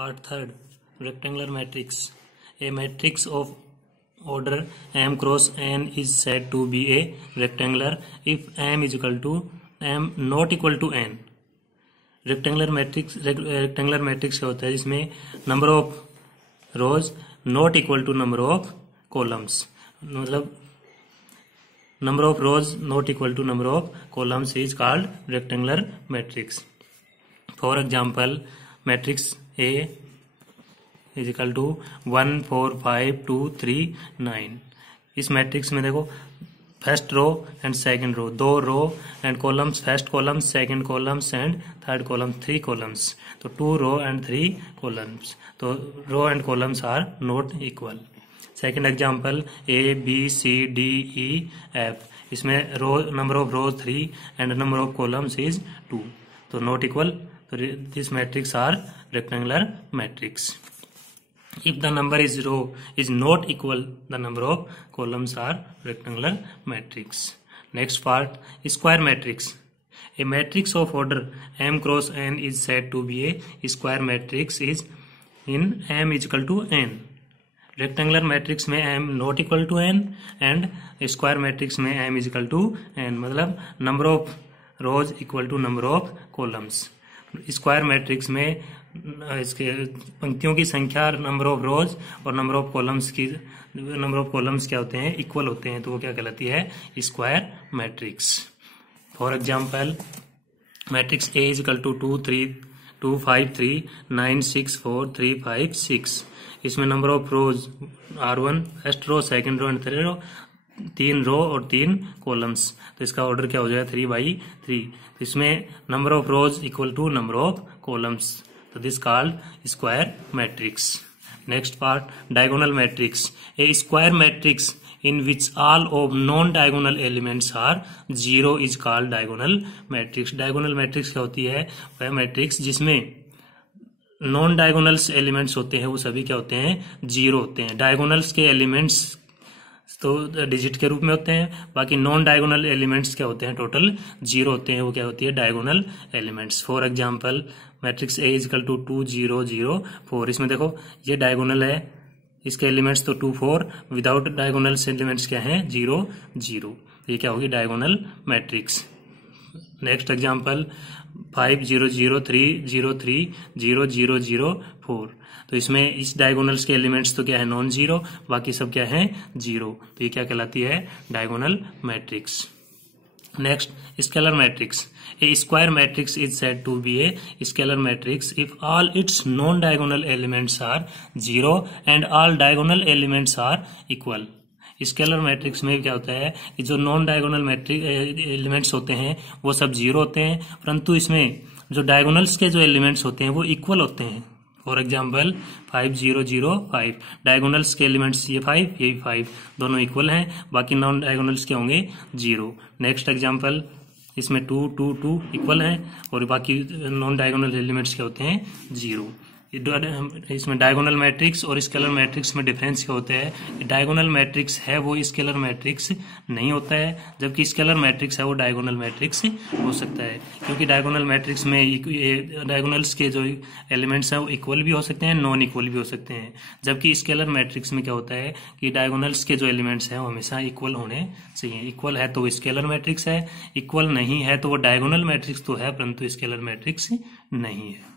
Part third, rectangular matrix. A matrix of order m cross n is said to be a rectangular if m is equal to m not equal to n. Rectangular matrix क्या होता है जिसमें number of rows not equal to number of columns, मतलब number of rows not equal to number of columns is called rectangular matrix. For example, matrix A is equal to 1 4 5 2 3 9. इस matrix में देखो first row and second row, दो row and columns, first columns, second columns and third column, 3 columns. तो 2 row and 3 columns. तो row and columns are not equal. Second example, A B C D E F. इसमें row number of rows 3 and number of columns is 2. तो not equal. तो this matrix are rectangular matrix. If the number is row is not equal, the number of columns are rectangular matrix. Next part, square matrix. A matrix of order m cross n is said to be a square matrix is in m is equal to n. Rectangular matrix में m not equal to n and square matrix में m is equal to n, मतलब number of rows equal to number of columns. Square matrix में इसके पंक्तियों की संख्या number of रोज और number of columns क्या होते हैं, इक्वल होते हैं. तो वो क्या कहलाती है, square matrix. For example, matrix A is equal to 2 3 2 5 3 9 6 4 3 5 6. इसमें number of rows R1, first row, second row and third row, 3 row और 3 कॉलम्स. तो इसका ऑर्डर क्या हो जाएगा, 3/3. तो इसमें number of rows equal to number of columns. तो this called square matrix. Next part, diagonal matrix. A square matrix in which all of non-diagonal elements are 0 is called diagonal matrix. diagonal matrix क्या होती है, वह matrix जिसमें non diagonals elements होते हैं वो सभी क्या होते हैं, 0 होते हैं. डायगोनल्स के एलिमेंट्स तो डिजिट के रूप में होते हैं, बाकी नॉन डायगोनल एलिमेंट्स क्या होते हैं, टोटल 0 होते हैं. वो क्या होती है, diagonal elements. For example, matrix A is equal to 2 0 0 4. इसमें देखो ये डायगोनल है, इसके एलिमेंट्स तो 2 4, विदाउट डायगोनल्स एलिमेंट्स क्या हैं, 0 0. ये क्या होगी, डायगोनल मैट्रिक्स. Next example, 5 0 0 3 0 3 0 0 0 4. तो इसमें इस डायगोनल्स के एलिमेंट्स तो क्या है, नॉन जीरो, बाकी सब क्या है, 0. तो ये क्या कहलाती है, diagonal matrix. Next, scalar matrix. A square matrix is said to be a scalar matrix if all its non diagonal elements are 0 and all diagonal elements are equal. Scalar matrix में क्या होता है कि जो नॉन डायगोनल मैट्रिक्स एलिमेंट्स होते हैं वो सब 0 होते हैं, परंतु इसमें जो डायगोनल्स के जो एलिमेंट्स होते हैं वो इक्वल होते हैं. For example, 5 0 0 5. डायगोनल्स के एलिमेंट्स ये 5 ये 5, दोनों इक्वल हैं, बाकी नॉन डायगोनल्स क्या होंगे, 0. नेक्स्ट एग्जाम्पल, इसमें 2 2 2 इक्वल हैं और बाकी नॉन डायगोनल एलिमेंट्स क्या होते हैं, 0. इसमें डायगोनल मैट्रिक्स और स्केलर मैट्रिक्स में डिफरेंस क्या होता है, डायगोनल मैट्रिक्स है वो स्केलर मैट्रिक्स नहीं होता है, जबकि स्केलर मैट्रिक्स है वो डायगोनल मैट्रिक्स हो सकता है. क्योंकि डायगोनल मैट्रिक्स में डायगोनल्स के जो एलिमेंट्स हैं वो इक्वल भी हो सकते हैं, नॉन इक्वल भी हो सकते हैं. जबकि स्केलर मैट्रिक्स में क्या होता है कि डायगोनल्स के जो एलिमेंट्स हैं वो हमेशा इक्वल होने चाहिए. इक्वल है तो वो स्केलर मैट्रिक्स है, इक्वल नहीं है तो वो डायगोनल मैट्रिक्स तो है परंतु स्केलर मैट्रिक्स नहीं है.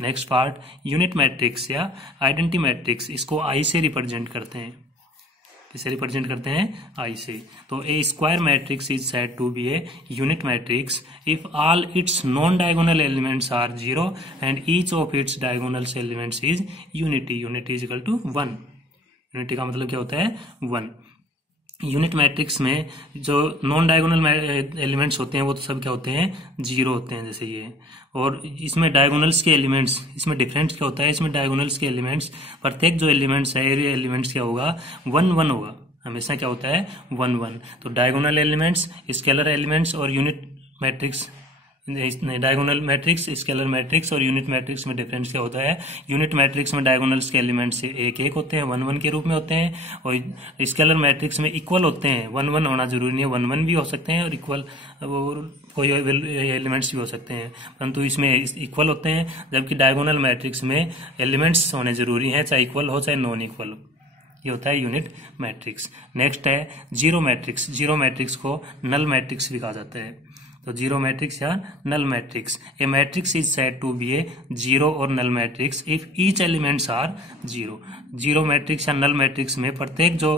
नेक्स्ट पार्ट, यूनिट मैट्रिक्स या आइडेंटिटी मैट्रिक्स. इसको आई से रिप्रेजेंट करते हैं. किससे रिप्रेजेंट करते हैं, आई से. तो a square matrix is said to be a unit matrix if all its non diagonal elements are 0 and each of its diagonal elements is unity. Unity is equal to 1. Unity का मतलब क्या होता है, 1. Unit matrix में जो non diagonal elements होते हैं वो तो सब क्या होते हैं, 0 होते हैं, जैसे ये. और इसमें डायगोनल्स के एलिमेंट्स, इसमें डिफरेंस क्या होता है, इसमें डायगोनल्स के एलिमेंट्स, प्रत्येक जो एलिमेंट्स है ये एलिमेंट्स क्या होगा, 1 1 होगा, हमेशा क्या होता है, 1 1. तो डायगोनल एलिमेंट्स, स्केलर एलिमेंट्स और unit matrix diagonal matrix, scalar matrix और यूनिट मैट्रिक्स में डिफरेंस क्या होता है? यूनिट मैट्रिक्स में डायगोनल्स के एलिमेंट्स एक एक होते हैं, 1 1 के रूप में होते हैं, और स्केलर मैट्रिक्स में इक्वल होते हैं। 1 1 होना जरूरी नहीं है, 1 1 भी हो सकते हैं और इक्वल कोई एलिमेंट्स भी हो सकते हैं, परंतु इसमें इक्वल होते हैं, जबकि डायगोनल मैट्रिक्स में एलिमेंट्स होने जरूरी हैं, चाहे इक्वल हो चाहे नॉन इक्वल हो। ये होता है यूनिट मैट्रिक्स। नेक्स्ट है जीरो मैट्रिक्स। जीरो मैट्रिक्स को नल मैट्रिक्स भी कहा जाता है। तो जीरो मैट्रिक्स या null matrix, a matrix is said to be a zero और null matrix if each elements are zero. Zero matrix या नल मैट्रिक्स में प्रत्येक जो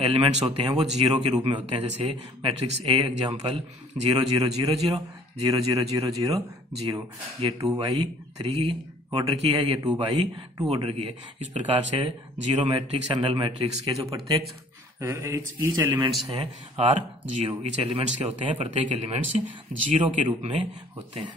एलिमेंट्स होते हैं वो जीरो के रूप में होते हैं। जैसे मैट्रिक्स ए एग्जांपल 0 0 0 0 0 0 0 0 0, ये 2/3 ऑर्डर की है, ये 2/2 ऑर्डर की है। इस प्रकार से जीरो मैट्रिक्स या नल मैट्रिक्स के जो प्रत्येक ईच एलिमेंट्स हैं आर जीरो। ईच एलिमेंट्स क्या होते हैं? प्रत्येक एलिमेंट्स जीरो के रूप में होते हैं।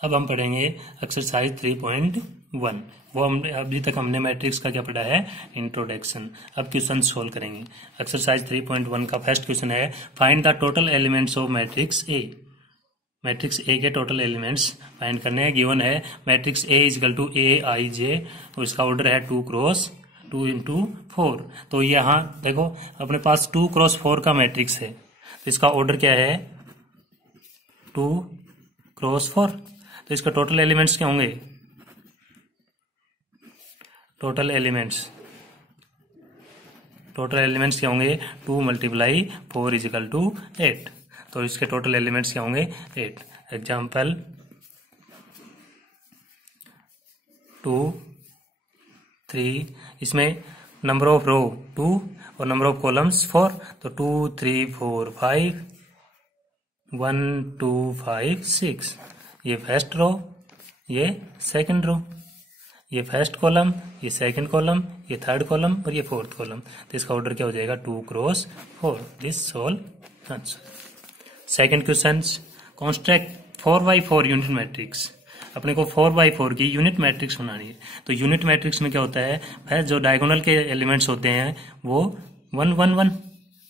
अब हम पढ़ेंगे एक्सरसाइज 3.1। वो हम अभी तक हमने मैट्रिक्स का क्या पढ़ा है? इंट्रोडक्शन। अब क्वेश्चन सोल्व करेंगे। एक्सरसाइज 3.1 का फर्स्ट क्वेश्चन है find the total elements of matrix a. Matrix A के टोटल एलिमेंट्स फाइंड करने हैं। गिवन है मैट्रिक्स ए इजकल टू ए आई जे, और इसका ऑर्डर है 2 क्रॉस 2 into 4। तो यहाँ देखो अपने पास 2 क्रॉस 4 का मैट्रिक्स है, तो इसका ऑर्डर क्या है? 2 क्रॉस 4। तो इसका टोटल एलिमेंट्स क्या होंगे? टोटल एलिमेंट्स क्या होंगे? 2 × 4 = 8। तो इसके टोटल एलिमेंट्स क्या होंगे? 8। एग्जाम्पल 2 3, इसमें नंबर ऑफ रो 2 और नंबर ऑफ कॉलम्स 4, तो 2 3 4 5 1 2 5 6। ये फर्स्ट रो, ये सेकंड रो, ये फर्स्ट कॉलम, ये सेकंड कॉलम, ये थर्ड कॉलम और ये फोर्थ कॉलम। तो इसका ऑर्डर क्या हो जाएगा? 2 cross 4। This solve answer. Second question, construct 4x4 unit matrix. अपने को 4x4 की यूनिट मैट्रिक्स बनानी है। तो यूनिट मैट्रिक्स में क्या होता है? फिर जो डायगोनल के एलिमेंट्स होते हैं वो 1 1 1।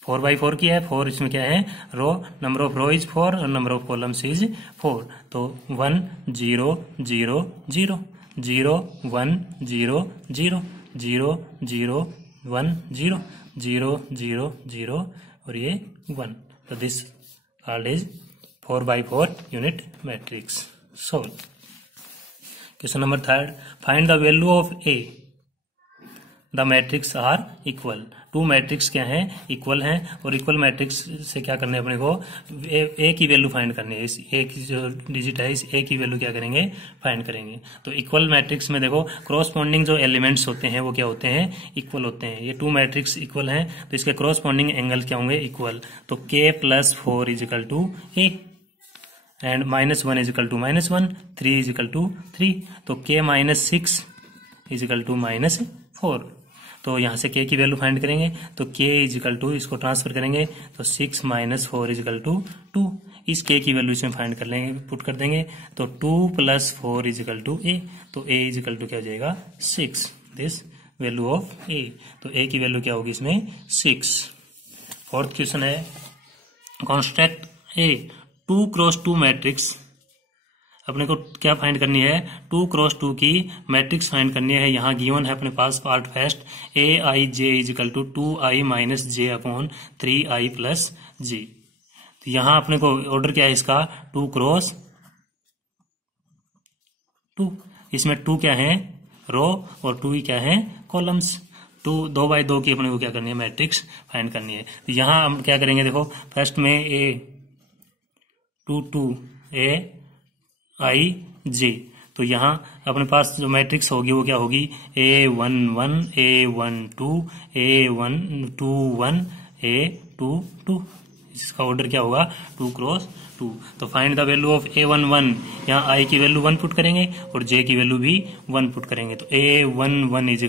4x4 की है, 4 इसमें क्या है? रो, नंबर ऑफ रो इज 4 और नंबर ऑफ कॉलम्स इज 4। तो 1 0 0 0 0 1 0 0 0 0 1 0 0 0 0 और ये 1। तो this called is 4x4 unit matrix. Solve. Question number 3, find the value of A. The matrix are equal. 2 matrix क्या हैं? इक्वल हैं, और इक्वल मैट्रिक्स से क्या करना है अपने को? ए की वैल्यू फाइंड करनी है। इस ए की जो डिजिट है, इस ए की वैल्यू क्या करेंगे? फाइंड करेंगे। तो इक्वल मैट्रिक्स में देखो क्रॉसपोंडिंग जो एलिमेंट्स होते हैं वो क्या होते हैं? इक्वल होते हैं। ये 2 मैट्रिक्स इक्वल हैं, तो इसके क्रॉसपोंडिंग एंगल क्या होंगे? इक्वल। तो k + 4 = a एंड -1 = -1, 3 = 3। तो k - 6 = -4। तो यहाँ से k की वैल्यू फाइंड करेंगे, तो k = इसको ट्रांसफर करेंगे, तो 6 - 4 = 2। इस k की वैल्यू इसमें फाइंड कर लेंगे, पुट कर देंगे, तो 2 + 4 = a। तो a = क्या हो जाएगा? 6। This value of a। तो a की वैल्यू क्या होगी इसमें? 6। फोर्थ क्वेश्चन है कंस्ट्रक्ट ए 2 × 2 मैट्रिक्स। अपने को क्या फाइंड करनी है? 2 × 2 की मैट्रिक्स फाइंड करनी है। यहाँ गिवन है अपने पास part first aij = 2i - j / 3i + j। तो यहाँ अपने को ऑर्डर क्या है इसका? 2 × 2। इसमें 2 क्या है? रो, और 2 ही क्या है? कॉलम्स। 2x2 की अपने को क्या करनी है? मैट्रिक्स फाइंड करनी है। तो यहाँ हम क्या करेंगे? देखो फर्स्ट में a2 aij, तो यहाँ अपने पास जो मैट्रिक्स होगी वो क्या होगी? a11 a12 a21 a22। इसका ऑर्डर क्या होगा? 2 × 2। तो find the value of a11। यहाँ i की वैल्यू 1 पुट करेंगे और j की वैल्यू भी 1 पुट करेंगे। तो a11 =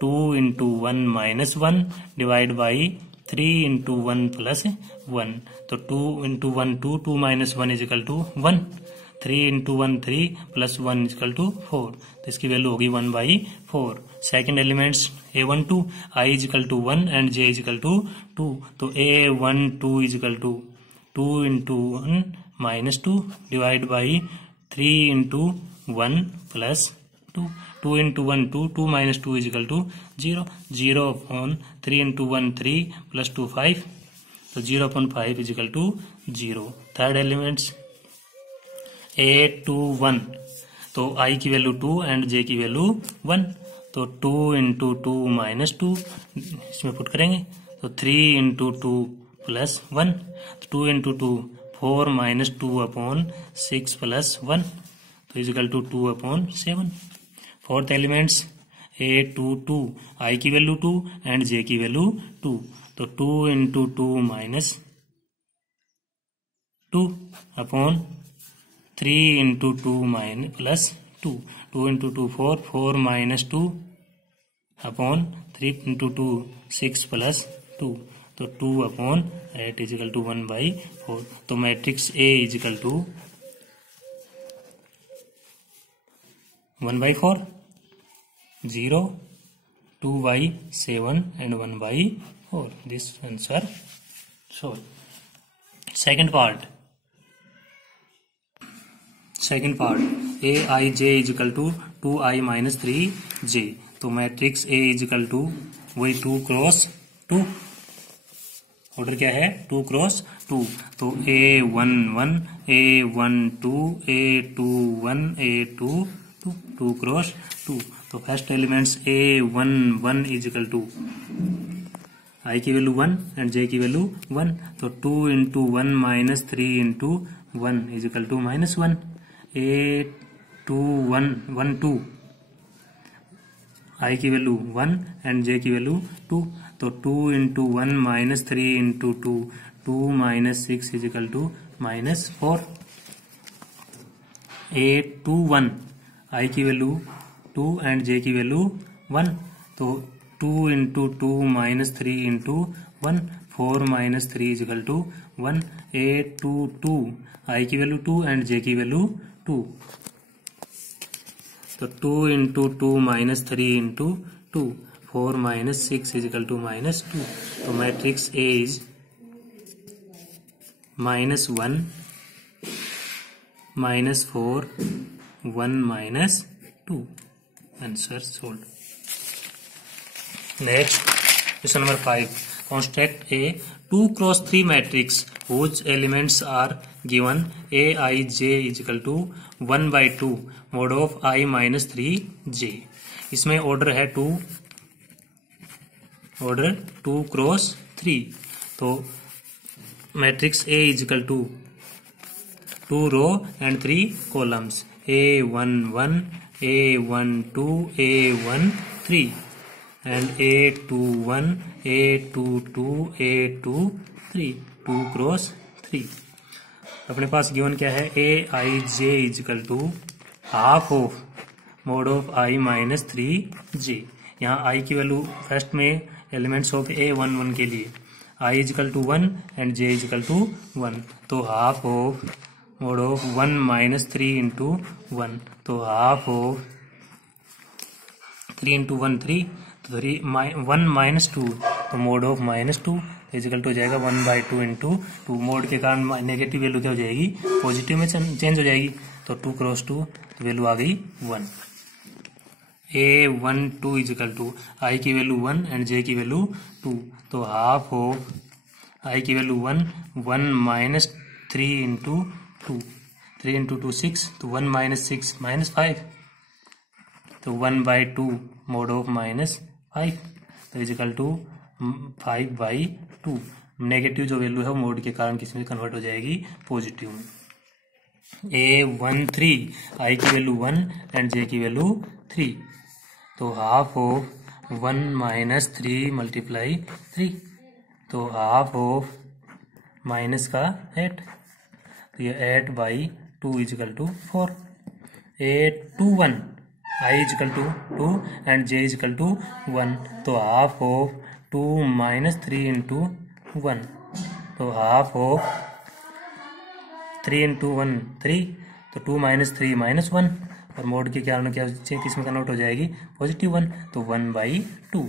2 × 1 - 1 डिवाइड बाई 3 × 1 + 1। तो 2 × 1 2, 2 - 1 = 1, 3 × 1 3 + 1 = 4। तो इसकी वैल्यू होगी 1/4। Second elements a12 i = 1 and j = 2। तो a12 = 2 into 1 minus 2 divided by 3 into 1 plus 2. 2 into 1 2, 2 minus 2 is equal to 0. 0 upon 3 into 1 3 plus 2 5. So 0 upon 5 is equal to 0. Third elements a 2 1. तो I की value 2 and J की value 1. तो 2 into 2 minus 2 इसमें put करेंगे तो 3 into 2 plus 1. 2 into 2 4 minus 2 upon 6 plus 1. तो is equal to 2 upon 7. Fourth elements a 2 2. I की value 2 and J की वैल्यू 2. तो 2 into 2 minus 2 upon 3 into 2 minus plus 2. 2 into 2 4. 4 minus 2 upon 3 into 2 6 plus 2. तो 2 upon 8 is equal to 1 by 4. तो matrix A is equal to 1 by 4, 0, 2 by 7 and 1 by 4. This answer solved. Second part aij is equal to 2i minus 3j. तो matrix A is equal to वही 2 cross 2. Order क्या है 2 cross 2. तो A11 A12 A21 A22 2 cross 2. तो first elements A11 is equal to I की value 1 and J की value 1. तो 2 into 1 minus 3 into 1 is equal to minus 1. A21 1 2 I की value 1 and J की value 2. तो 2 into 1 minus 3 into 2 2 minus 6 is equal to minus 4. A21 I की value 2 and J की value 1. तो 2 into 2 minus 3 into 1 4 minus 3 is equal to 1. A22 I की value 2 and J की value 2. तो 2 into 2 minus 3 into 2 4 minus 6 is equal to minus 2. तो matrix A is minus 1 minus 4 1 minus 2. Answer solved. Next, question number 5. Construct a 2 cross 3 matrix whose elements are given aij is equal to 1 by 2 mod of I minus 3j. इसमें order है 2 cross 3. तो matrix A is equal to 2 row and 3 columns A11 A12 A13 and A21 A22 A23 2 cross 3. अपने पास given क्या है aij is equal to half of mode of I minus 3j. यहाँ I की value first में elements of A11 के लिए I is equal to 1 and J is equal to 1. तो half of mode of 1 minus 3 into 1. तो half of 3 into 1 3. तो 1 minus 2 तो mod of minus 2 equal to हो जाएगा 1 by 2 into 2. मोड के कारण नेगेटिव वैल्यू क्या हो जाएगी पॉजिटिव में चेंज हो जाएगी. तो 2 क्रॉस 2 तो वैल्यू आ गई 1. A12 इजिकल टू I की वैल्यू 1 एंड J की वैल्यू 2. तो हाफ ऑफ I की वैल्यू 1 माइनस 3 into 2. 3 into 2 6. तो 1 minus 6 minus 5. तो 1 by 2 मोड ऑफ माइनस 5. तो इजिकल टू 5 by 2. नेगेटिव जो वैल्यू है वो मोड के कारण किस में कन्वर्ट हो जाएगी पॉजिटिव में. A13 I की वैल्यू 1 एंड J की वैल्यू 3. तो हाफ ऑफ 1 माइनस 3 मल्टीप्लाई 3. तो हाफ ऑफ माइनस का 8. तो ये 8 by 2 equal to 4. A21 I equal to 2 and J equal to 1. तो हाफ ऑफ 2 माइनस 3 into 1. तो हाफ ऑफ 3 into 1 3. तो 2 minus 3 minus 1. और मोड के कारण क्या किस में कन्वर्ट हो जाएगी पॉजिटिव 1. तो 1 by 2.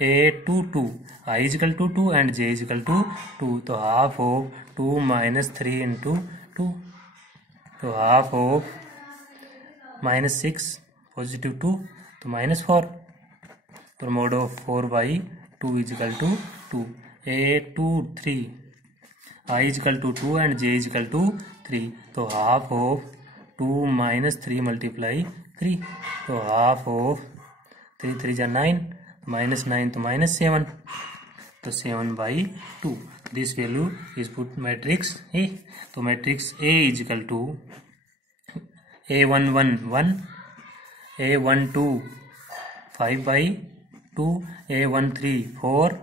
A2 I is equal to 2 and J is equal to 2. तो half of 2 minus 3 into 2. तो half of minus 6 positive 2 तो minus 4. तो mod of 4 by 2 is equal to 2. A2 3 I is equal to 2 and J is equal to 3. तो half of 2 minus 3 multiply 3. तो half of 3 3 जा 9 minus 9 तो minus 7. तो 7 by 2. This value is put matrix A. तो matrix A is equal to A11 1, A12 5 by 2, A13 4,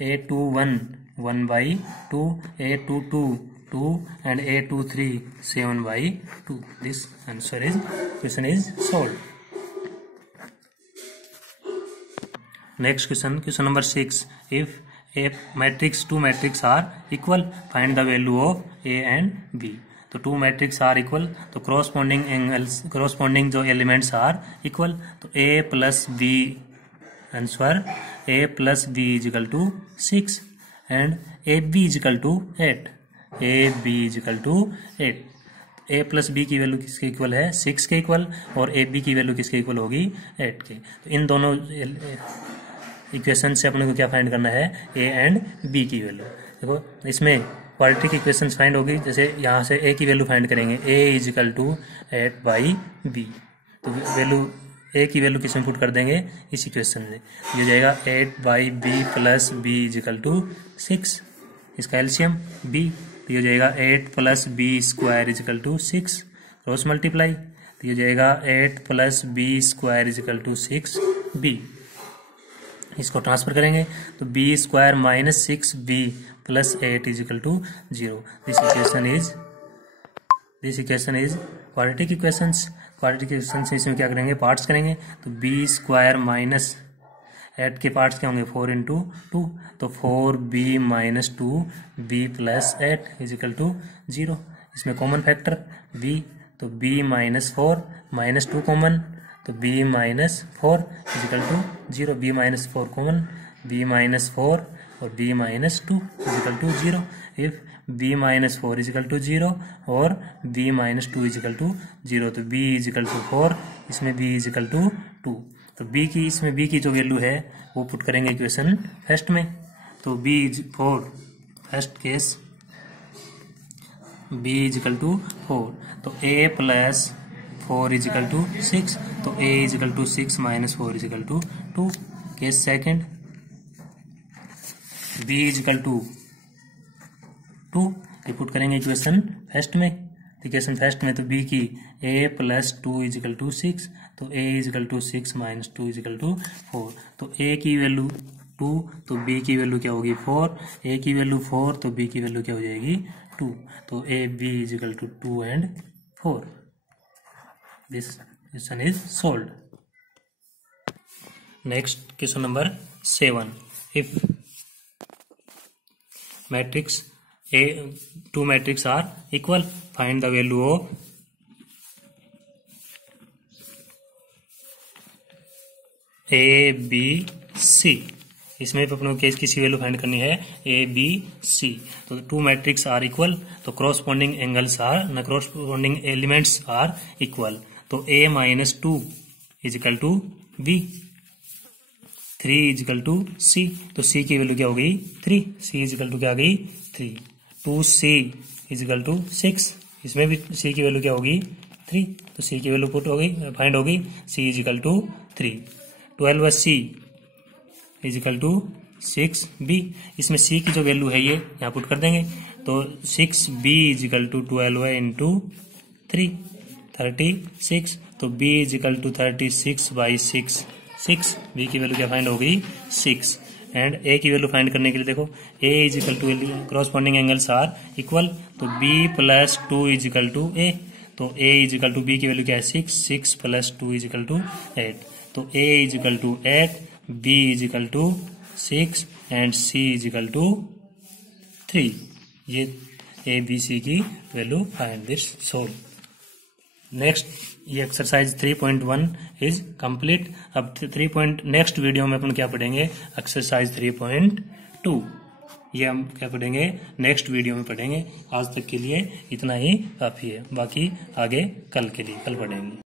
A21 1 by 2, A22 2 and A23 7 by 2. This answer is question is solved. Next question number 6. If a matrix, two matrix are equal, find the value of A and B. तो two matrix are equal, तो corresponding angles, corresponding जो elements are equal, तो A plus B answer A plus B is equal to 6 and AB is equal to 8. AB is equal to 8. A plus B की value किसके equal है? 6 के equal, और AB की value किसके equal होगी? 8 के. तो इन दोनों इक्वेशन से अपने को क्या फाइंड करना है? A एंड B की वैल्यू. देखो इसमें क्वाड्रेटिक इक्वेशंस फाइंड होगी. जैसे यहाँ से A की वैल्यू फाइंड करेंगे, A is equal to 8 by B. तो वैल्यू A की वैल्यू किस में पुट कर देंगे? इस इक्वेशन में. ये जाएगा 8 by B plus B is equal to 6. इसका एलसीएम B, तो ये जाएगा 8 plus B square is equal to 6. Cross multiply, तो ये जाएगा 8 plus B square is equal to 6B. इसको ट्रांसफर करेंगे तो B square minus 6B plus 8 is equal to 0. This equation is quadratic equations. Quadratic equations इसमें क्या करेंगे? Parts करेंगे. तो B स्क्वायर माइनस 8 के पार्ट्स क्या होंगे? 4 इंटू 2. तो 4B minus 2B plus 8 is equal to 0. इसमें कॉमन फैक्टर B, तो B माइनस 4 माइनस 2 कॉमन, तो B minus 4 is equal to 0. B minus 4 common, B minus 4 और B minus 2 is equal to 0. If B minus 4 is equal to 0 और B minus 2 is equal to 0, तो B is equal to 4, इसमें B is equal to 2. तो B की, इसमें B की जो value है वो पुट करेंगे इक्वेशन फर्स्ट में. तो B is 4, first case B is equal to 4. तो A plus 4 is equal to 6. तो A is equal to 6 minus 4 is equal to 2. Case second B is equal to 2. ये put करेंगे equation first में. Equation first में तो B की A plus 2 is equal to 6. तो A is equal to 6 minus 2 is equal to 4. तो A की value 2, तो B की वैल्यू क्या होगी? 4. A की वैल्यू 4, तो B की वैल्यू क्या हो जाएगी? 2. तो A B is equal to 2 and 4. This question is solved. Next question number 7. If matrix A, two matrix are equal, find the value of A B C. इसमें अपने को किसी वैल्यू फाइंड करनी है A B C. तो two matrix are equal, तो corresponding angles are न corresponding elements are equal. तो A minus 2 is equal to B, 3 is equal to C. तो C की वैल्यू क्या होगी? 3. C इज इक्वल टू क्या आ गई? 3. 2C is equal to 6. इसमें भी C की वैल्यू क्या होगी? 3. तो C की वैल्यू पुट होगी, फाइंड होगी. C is equal to 3. 12C is equal to 6B. इसमें C की जो वैल्यू है ये यहाँ पुट कर देंगे. तो 6B is equal to 12 into 3, 36. तो B is equal to 36 by 6. B की वैल्यू क्या फाइंड होगी? 6. एंड A की वैल्यू फाइंड करने के लिए देखो A is equal to, corresponding angles are equal, तो B plus 2 is equal to A. तो A is equal to B की वैल्यू क्या है? 6 प्लस 2 इज इक्वल टू 8. तो A is equal to 8, B is equal to 6 and C is equal to 3. ये A B C की value find. This solve. Next ये exercise 3.1 is complete. अब next video में अपन क्या पढ़ेंगे, एक्सरसाइज 3.2। ये हम क्या पढ़ेंगे, नेक्स्ट वीडियो में पढ़ेंगे। आज तक के लिए इतना ही काफी है, बाकी आगे कल के लिए कल पढ़ेंगे।